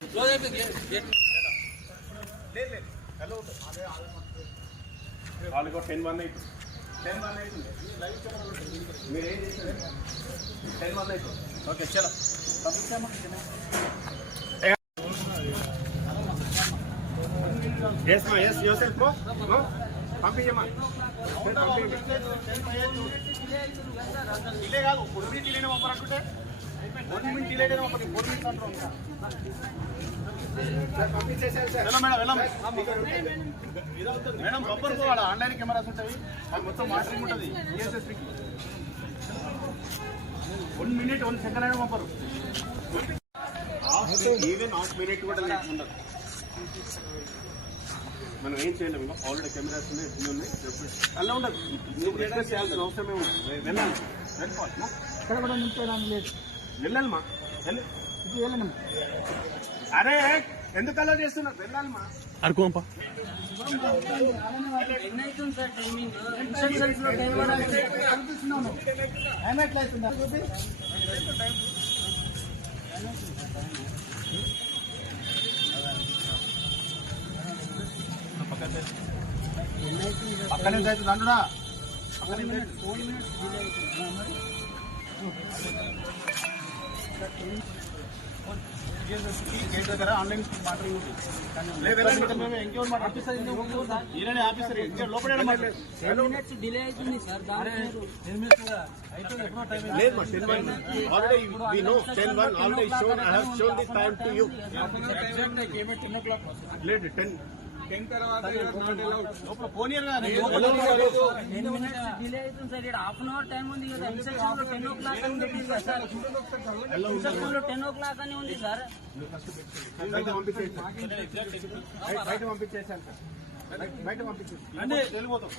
వాళ్ళకి 10-1 అవుతుంది. 10-1 అవుతుంది. మీరు ఏం చేశారు? 10-1 అవుతుంది. ఓకే చలో ఎస్ మా ఎస్ యోసెఫ్ బ్రో పంపించమ్మా. డిలే కాదు, 1 minute డిలేనే పంపారంటుంటే 1 minute డిలేనే పంపండి. 4 minutes అంటారు. మేడం బొబ్బర్ పోవాలా? ఆన్లైన్ కెమెరాస్ ఉంటాయి, అది మొత్తం మానిటరింగ్ ఉంటుంది. ఈఎస్ఎస్పీకి 1 minute 1 second అయినా పంపరు. ఈవెన్ హాఫ్ మినిట్ కూడా లేకుండా మనం ఏం చేయలేము. ఇంకా ఆల్రెడీ కెమెరాస్ ఉన్నాయి, ఎన్ని ఉన్నాయి అలా ఉండదు. నువ్వు రిక్వెస్ట్ చేయాల్సిన అవసరమే ఉంది. వెళ్ళాలి, వెళ్ళాలమ్మా. అరే ఎందుకు అలా చేస్తున్నా? వెళ్ళాలమ్మా. అడుకోంపా పక్కనే అవుతుంది అందుడా. గేట్ దగ్గర ఆన్లైన్ మాట్లాడి ఆఫీసర్ లోపల డిలే అవుతుంది సార్. లేదు 10 తర్వాత లోపల పోనీయర్ డిలే అవుతుంది సార్. ఇక్కడ హాఫ్ అన్ అవర్ టైం ఉంది కదా. 10 o'clock అని పెట్టింది కదా సార్. 10 o'clock అని ఉంది సార్. బయట పంపించేసాను సార్. బయట పంపించేసి వెళ్ళిపోతాం.